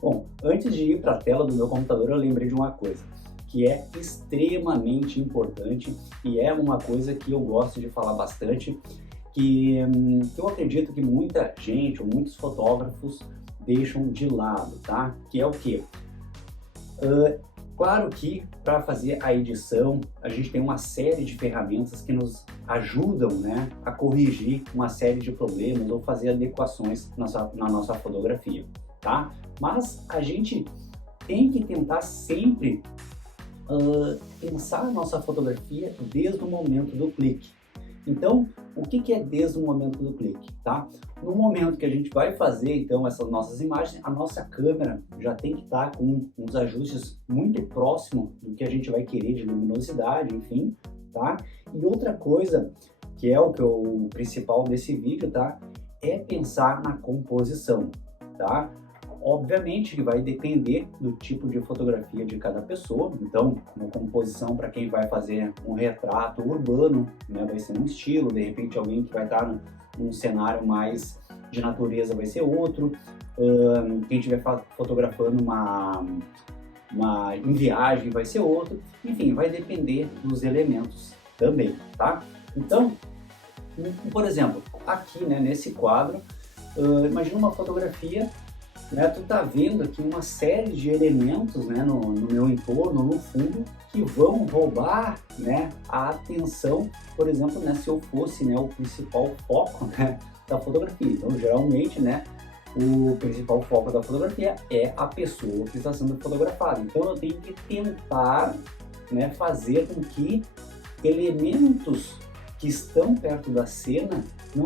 Bom, antes de ir para a tela do meu computador, eu lembrei de uma coisa que é extremamente importante e é uma coisa que eu gosto de falar bastante, que eu acredito que muita gente ou muitos fotógrafos deixam de lado, tá? Que é o quê? Claro que para fazer a edição, a gente tem uma série de ferramentas que nos ajudam, né, a corrigir uma série de problemas ou fazer adequações na nossa fotografia, tá? Mas a gente tem que tentar sempre pensar a nossa fotografia desde o momento do clique. Então, o que é desde o momento do clique, tá? No momento que a gente vai fazer, então, essas nossas imagens, a nossa câmera já tem que estar com uns ajustes muito próximos do que a gente vai querer de luminosidade, enfim, tá? E outra coisa, que é o principal desse vídeo, tá? É pensar na composição, tá? Obviamente que vai depender do tipo de fotografia de cada pessoa, então uma composição para quem vai fazer um retrato urbano, né, vai ser um estilo, de repente alguém que vai estar num cenário mais de natureza vai ser outro, quem estiver fotografando em viagem vai ser outro, enfim, vai depender dos elementos também, tá? Então, por exemplo, aqui, né, nesse quadro, imagina uma fotografia, né, tu tá vendo aqui uma série de elementos, né, no meu entorno, no fundo, que vão roubar, né, a atenção, por exemplo, né, se eu fosse, né, o principal foco, né, da fotografia. Então, geralmente, né, o principal foco da fotografia é a pessoa que está sendo fotografada. Então, eu tenho que tentar, né, fazer com que elementos que estão perto da cena não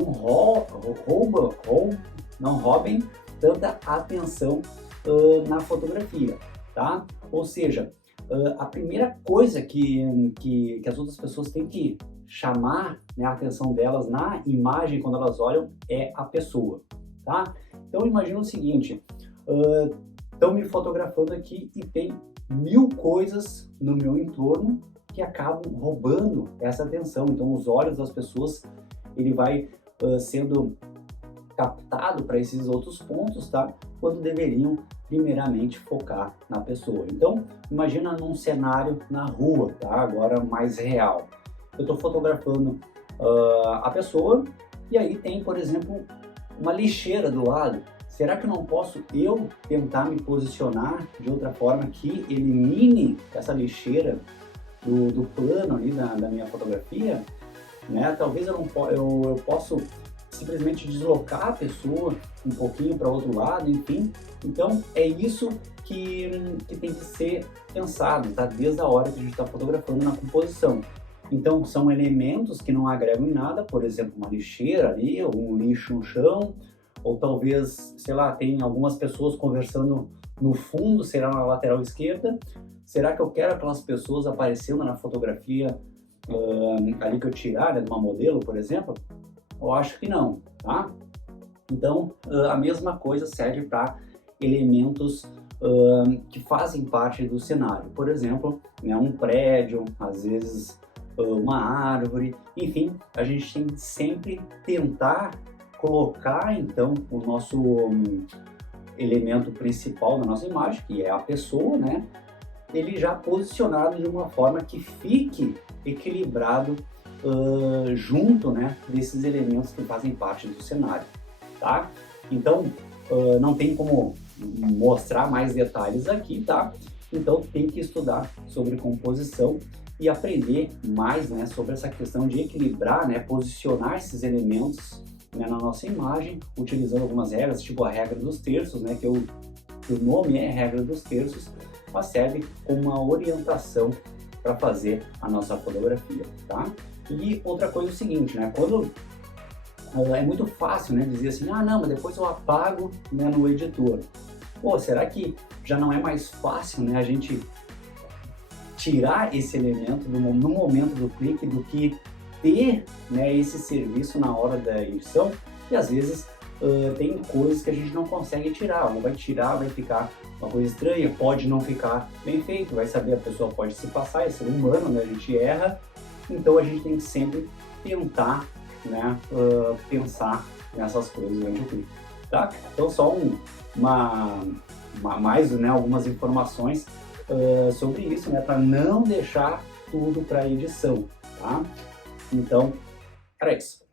roubem tanta atenção na fotografia, tá? Ou seja, a primeira coisa que as outras pessoas têm que chamar, né, a atenção delas na imagem quando elas olham é a pessoa, tá? Então imagina o seguinte, estão me fotografando aqui e tem 1000 coisas no meu entorno que acabam roubando essa atenção. Então os olhos das pessoas, ele vai sendo captado para esses outros pontos, tá? Quando deveriam primeiramente focar na pessoa. Então, imagina num cenário na rua, tá? Agora mais real. Eu estou fotografando a pessoa e aí tem, por exemplo, uma lixeira do lado. Será que eu não posso tentar me posicionar de outra forma que elimine essa lixeira do plano ali da minha fotografia? Né? Talvez eu posso simplesmente deslocar a pessoa um pouquinho para outro lado, enfim. Então é isso que tem que ser pensado, tá? Desde a hora que a gente está fotografando na composição. Então são elementos que não agregam em nada, por exemplo, uma lixeira ali, ou um lixo no chão, ou talvez, sei lá, tem algumas pessoas conversando no fundo, será na lateral esquerda. Será que eu quero aquelas pessoas aparecendo na fotografia ali que eu tirar, né, de uma modelo, por exemplo? Eu acho que não, tá? Então, a mesma coisa serve para elementos que fazem parte do cenário. Por exemplo, né, um prédio, às vezes uma árvore, enfim, a gente tem que sempre tentar colocar, então, o nosso elemento principal da nossa imagem, que é a pessoa, né? Ele já posicionado de uma forma que fique equilibrado junto, né, desses elementos que fazem parte do cenário, tá? Então, não tem como mostrar mais detalhes aqui, tá? Então, tem que estudar sobre composição e aprender mais, né, sobre essa questão de equilibrar, né, posicionar esses elementos, né, na nossa imagem, utilizando algumas regras, tipo a regra dos terços, né, que o nome é regra dos terços, mas serve como uma orientação para fazer a nossa fotografia, tá? E outra coisa é o seguinte, né? Quando é muito fácil, né, dizer assim, ah, não, mas depois eu apago, né, no editor. Pô, será que já não é mais fácil, né, a gente tirar esse elemento no momento do clique do que ter, né, esse serviço na hora da edição? E às vezes tem coisas que a gente não consegue tirar, ou vai tirar, vai ficar uma coisa estranha, pode não ficar bem feito, vai saber, a pessoa pode se passar, é ser humano, né, a gente erra. Então a gente tem que sempre tentar, né, pensar nessas coisas durante o clipe, tá? Então só mais, né, algumas informações sobre isso, né, para não deixar tudo para edição, tá? Então, era isso.